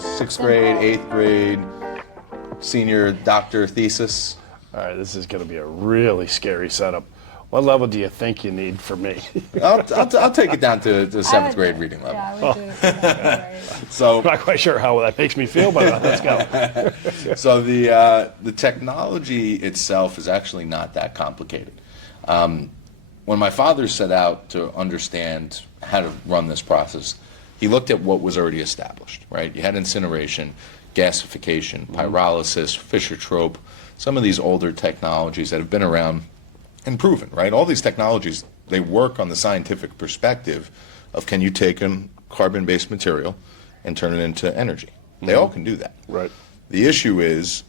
sixth grade, eighth grade, senior doctor thesis. All right, this is going to be a really scary setup. What level do you think you need for me? I'll take it down to the seventh grade reading level. Yeah, I would do it for that, right? So I'm not quite sure how that makes me feel, but let's go. So the technology itself is actually not that complicated. When my father set out to understand how to run this process, he looked at what was already established, right? You had incineration, gasification, pyrolysis, Fischer-Tropsch, some of these older technologies that have been around and proven, right? All these technologies, they work on the scientific perspective of can you take a carbon-based material and turn it into energy? They all can do that. Right. The issue is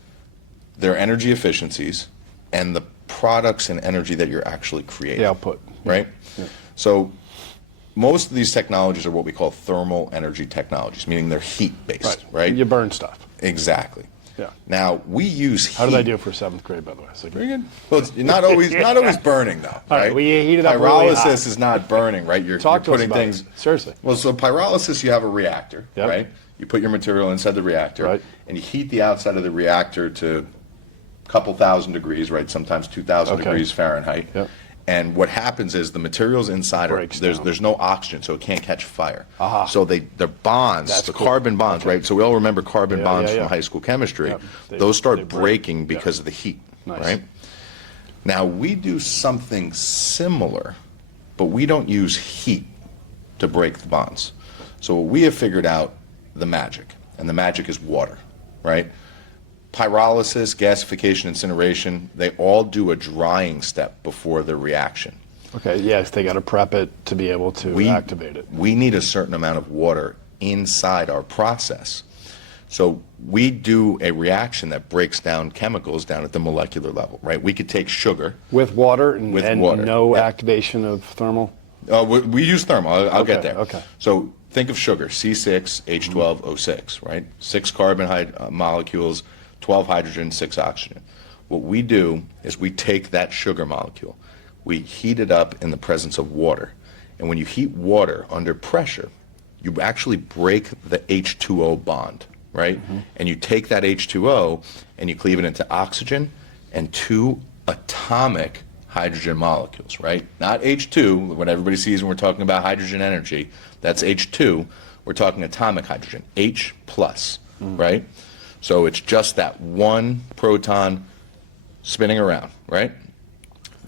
their energy efficiencies and the products and energy that you're actually creating. The output. Right? Yeah. So most of these technologies are what we call thermal energy technologies, meaning they're heat-based, right? You burn stuff. Exactly. Yeah. Now, we use heat. How did I do for seventh grade, by the way? Very good. Well, it's not always burning, though, All right? right, we heat it up really Pyrolysis hot. is not burning, right? You're Talk to us putting about things. it. Seriously. Well, so pyrolysis, you have a reactor, Yep. right? You put your material inside the reactor, Right. and you heat the outside of the reactor to a couple thousand degrees, right? Sometimes 2,000 Okay. degrees Fahrenheit. Yep. And what happens is the materials inside Breaks there's down. no oxygen, so it can't catch fire. Aha. So they're bonds, That's the cool. carbon bonds, Okay. right? So we all remember carbon Yeah, bonds yeah, yeah. from high school chemistry. Yep. Those They start break. breaking Yeah. because of the heat, Nice. right? Now we do something similar, but we don't use heat to break the bonds. So we have figured out the magic, and the magic is water, right? Pyrolysis, gasification, incineration, they all do a drying step before the reaction. Okay, yes, they got to prep it to be able to activate it. We need a certain amount of water inside our process. So we do a reaction that breaks down chemicals down at the molecular level, right? We could take sugar. With water and, With and water, no yeah. activation of thermal? We use thermal. I'll get Okay, there. okay. So think of sugar, C6H12O6, right? 6 carbon molecules, 12 hydrogen, 6 oxygen. What we do is we take that sugar molecule, we heat it up in the presence of water. And when you heat water under pressure, you actually break the H2O bond, right? And you take that H2O and you cleave it into oxygen and 2 atomic hydrogen molecules, right? Not H2, what everybody sees when we're talking about hydrogen energy, that's H2. We're talking atomic hydrogen, H plus, right? So it's just that one proton spinning around, right?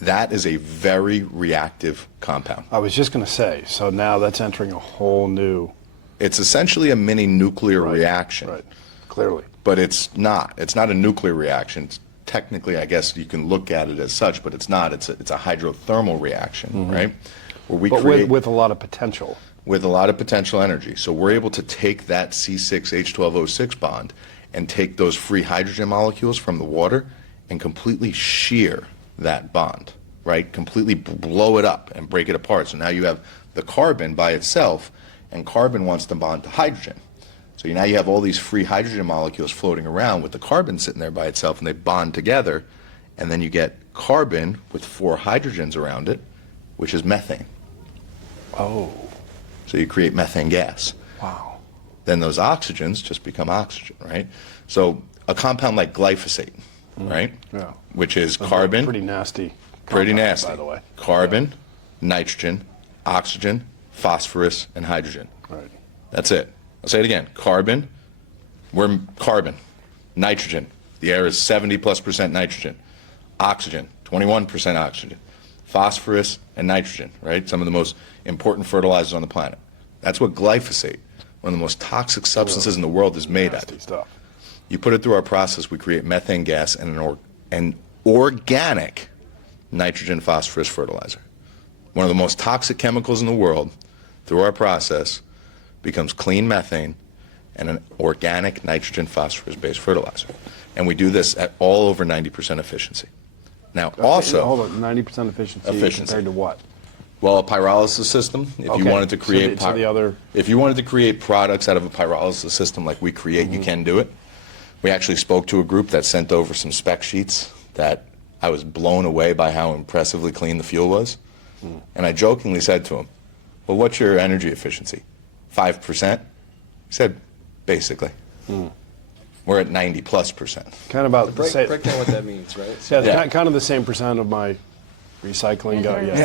That is a very reactive compound. I was just going to say, so now that's entering a whole new... It's essentially a mini nuclear reaction. Right, clearly. But it's not. It's not a nuclear reaction. It's technically, I guess you can look at it as such, but it's not. It's a hydrothermal reaction, right? Where we But create with a lot of potential. with a lot of potential energy. So we're able to take that C6H12O6 bond and take those free hydrogen molecules from the water and completely shear that bond, right? Completely blow it up and break it apart. So now you have the carbon by itself, and carbon wants to bond to hydrogen. So now you have all these free hydrogen molecules floating around with the carbon sitting there by itself, and they bond together, and then you get carbon with 4 hydrogens around it, which is methane. Oh, So you create methane gas. wow. Then those oxygens just become oxygen, right? So a compound like glyphosate, right? Yeah. Which is carbon, Pretty nasty. pretty compound, nasty. By the way. Carbon, nitrogen, oxygen, phosphorus, and hydrogen. Right. That's it. I'll say it again. Carbon, we're carbon. Nitrogen, the air is 70+% nitrogen. Oxygen, 21% oxygen. Phosphorus and nitrogen, right? Some of the most important fertilizers on the planet. That's what glyphosate, one of the most toxic substances in the world, is made Nasty of. stuff. You put it through our process, we create methane gas and an organic nitrogen phosphorus fertilizer. One of the most toxic chemicals in the world, through our process, becomes clean methane and an organic nitrogen phosphorus based fertilizer. And we do this at all over 90% efficiency. Now, also, Hold on, 90% efficiency compared to what? well, a pyrolysis system, if you Okay, wanted to so create the other- if you wanted to create products out of a pyrolysis system like we create, you can do it. We actually spoke to a group that sent over some spec sheets that I was blown away by how impressively clean the fuel was. And I jokingly said to him, well, what's your energy efficiency? 5%? He said, basically. We're at 90+%. Kind of about the Break, same. break down what that means, right? Yeah, it's Yeah. kind of the same percent of my recycling go. Yeah.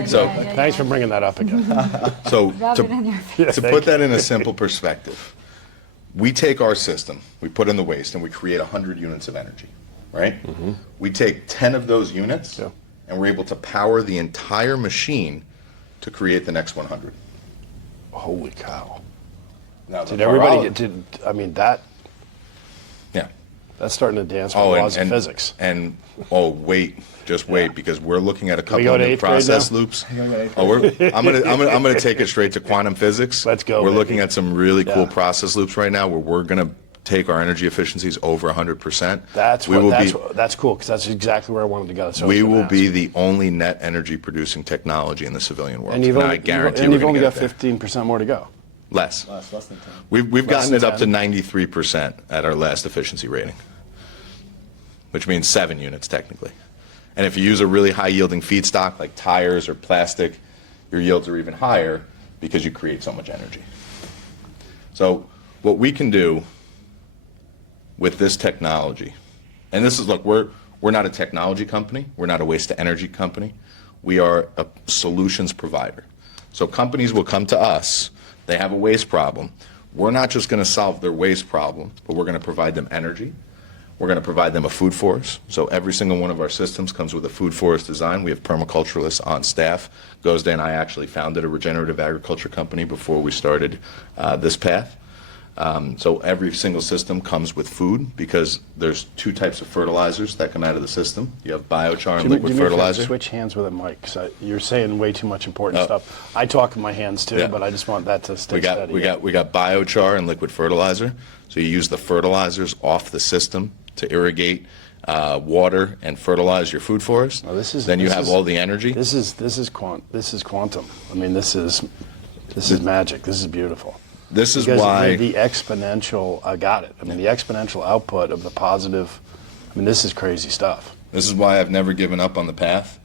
Yeah, So- Thanks for bringing that up again. So Rub it in your face. to thank put that in a simple perspective, we take our system, we put in the waste, and we create 100 units of energy, right? We take 10 of those units, Yeah. and we're able to power the entire machine to create the next 100. Holy cow! Now, Did the everybody pyro- get? Did I mean that? Yeah. That's starting to dance with Oh, laws of physics. And wait, just wait, because we're looking at a we couple go of to new eighth grade process now? loops. I'm gonna take it straight to quantum physics. Let's go, We're baby. looking at some really cool Yeah. process loops right now, where we're gonna take our energy efficiencies over 100%. That's we what. will That's be. that's cool because that's exactly where I wanted to go. So I was We gonna will ask. be the only net energy producing technology in the civilian world. And you've only, I guarantee and we're you've gonna only get got it there. 15% more to go. Less. Less than 10. We've gotten than it up to 10? 93% at our last efficiency rating, which means 7 units technically. And if you use a really high yielding feedstock like tires or plastic, your yields are even higher because you create so much energy. So what we can do with this technology, and this is, look, we're not a technology company, we're not a waste to energy company, we are a solutions provider. So companies will come to us, they have a waste problem. We're not just going to solve their waste problem, but we're going to provide them energy. We're going to provide them a food forest. So every single one of our systems comes with a food forest design. We have permaculturalists on staff. Gozda and I actually founded a regenerative agriculture company before we started this path. So every single system comes with food because there's 2 types of fertilizers that come out of the system. You have biochar and liquid Do me a favor, fertilizer. switch hands with a mic. 'Cause you're saying way too much important Oh. stuff. I talk with my hands too, Yeah. but I just want that to stay We got steady. we got biochar and liquid fertilizer. So you use the fertilizers off the system to irrigate water and fertilize your food forest. Now, this is- then you this have is- all the energy. This is quantum. I mean, this is magic. This is beautiful. This is Because why the exponential, I got it. I mean, the exponential output of the positive. I mean, this is crazy stuff. This is why I've never given up on the path.